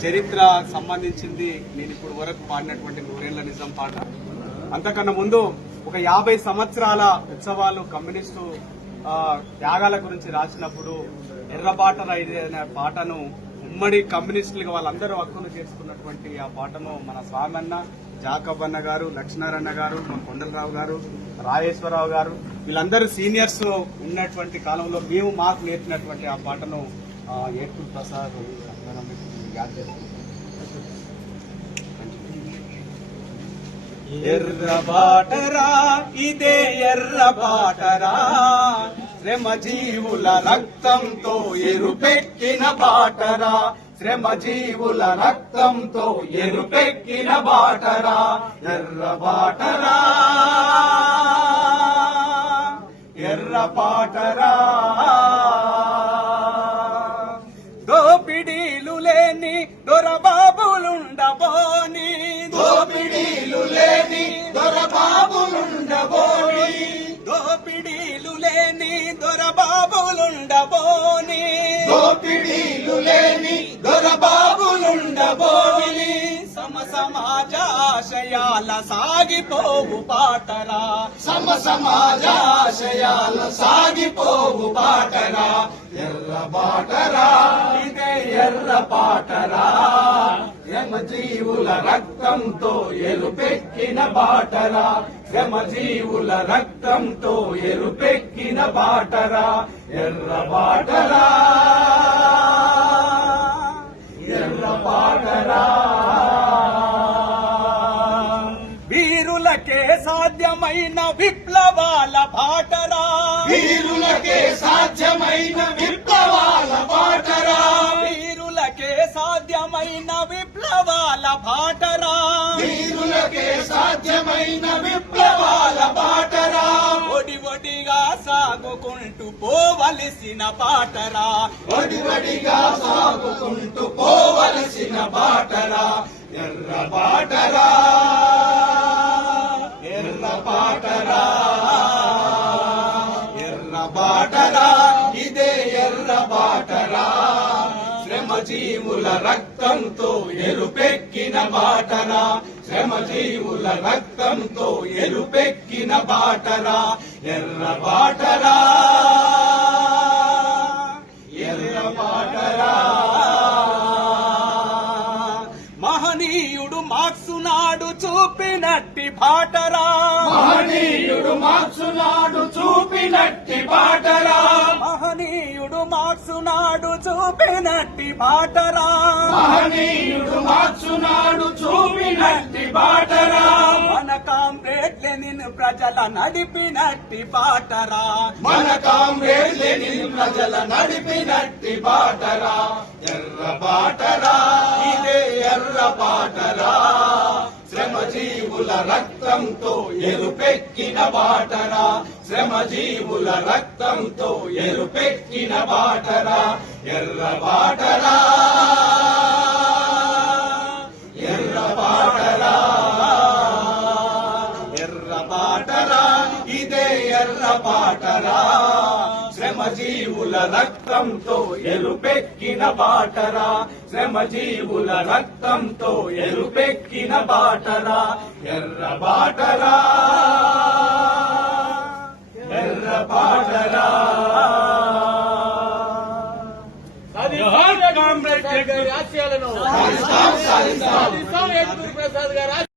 చరిత్ర సంబంధించింది నేను ఇప్పుడు వరకు పాడినటువంటి 100 ఏళ్ల నిజం పాట. అంతకన్నా ముందు ఒక 50 సంవత్సరాల ఉత్సవాలు కమ్యూనిస్టు త్యాగాల గురించి రాసినప్పుడు ఎర్రబాటర అనే పాటను ఉమ్మడి కమ్యూనిస్టులుగా వాళ్ళందరూ హక్కును చేసుకున్నటువంటి ఆ పాటను మన స్వామన్న, జాకబ్ అన్న గారు, లక్ష్మీనారాయణ గారు, మన కొండలరావు గారు, రాజేశ్వరరావు గారు వీళ్ళందరూ సీనియర్స్ ఉన్నటువంటి కాలంలో మేము మాకు నేర్పినటువంటి ఆ పాటను ఏర్పూర్ ప్రసాద్ ఎర్ర బాటరా ఇదే ఎర్ర బాటరా శ్రమ జీవుల రక్తంతో ఎరుపెక్కిన బాటరా శ్రమ జీవుల రక్తంతో ఎరుపెక్కిన బాటరా ఎర్ర బాటరా ఎర్ర బాటరా దోపిడీలు లేని దొరబాబులుండబోని దోపిడీలు లేని దొరబాబులుండబోని దోపిడీలు లేని దొరబాబులుండబోని దోపిడీలు లేని దొరబాబులుండబోని సమాజాశయాల సాగిపోవు బాటరా సమాజాశయాల సాగిపోవు బాటరా ఎర్ర బాటరా ఇదే ఎర్ర బాటరా యమజీవుల రక్తంతో ఎరుపెక్కిన బాటరా యమజీవుల రక్తంతో ఎరుపెక్కిన బాటరా ఎర్ర బాటరా ఎర్ర బాటరా వీరులకే సాధ్యమైన విప్లవాల బాటరా వీరులకే సాధ్యమైన విప్లవాల బాటరా వీరులకే సాధ్యమైన విప్లవాల బాటరా వీరులకే సాధ్యమైన విప్లవాల బాటరా ఒడి ఒడిగా సాగుకుంటూ పోవలసిన బాటరా ఒడి ఒడిగా సాగుకుంటూ పోవలసిన బాటరా ఎర్ర బాటరా ఎర్ర బాటరా ఎర్ర బాటరా ఇదే ఎర్ర బాటరా శ్రమజీవుల రక్తంతో ఎరుపెక్కిన బాటరా శ్రమజీవుల రక్తంతో ఎరుపెక్కిన బాటరా ఎర్ర బాటరా ఎర్ర బాటరా మహనీయుడు మార్క్సు నాడు చూపినట్టి బాటరా మహనీయుడు మార్క్సు నాడు చూపినట్టి బాటరా మహనీయుడు మార్క్సు నాడు చూపినట్టి బాటరా మహనీయుడు మార్క్సు నాడు చూపినట్టి బాటరా మన కామ్రేడ్ లెనిన్ ప్రజల నడిపినట్టి బాటరా మన కామ్రేడ్ లెనిన్ ప్రజల నడిపినట్టి బాటరా ఎర్ర బాటరా ఇదే ఎర్ర బాటరా శ్రమజీవుల రక్తంతో ఎరుపెక్కిన బాటరా శ్రమజీవుల రక్తంతో ఎరుపెక్కిన బాటరా ఎర్ర బాటరా ఎర్ర బాటరా ఎర్ర బాటరా ఇదే ఎర్ర బాటరా శ్రమజీవుల రక్తంతో ఎరుపెక్కిన బాటరా శ్రమజీవుల రక్తంతో ఎరుపెక్కిన బాటరా ఎర్ర బాటరా ఎర్ర బాటరా కామ్రేడ్ గారి ఆశయాలను సాధిస్తాం. ఏడుగురు ప్రసాద్ గారు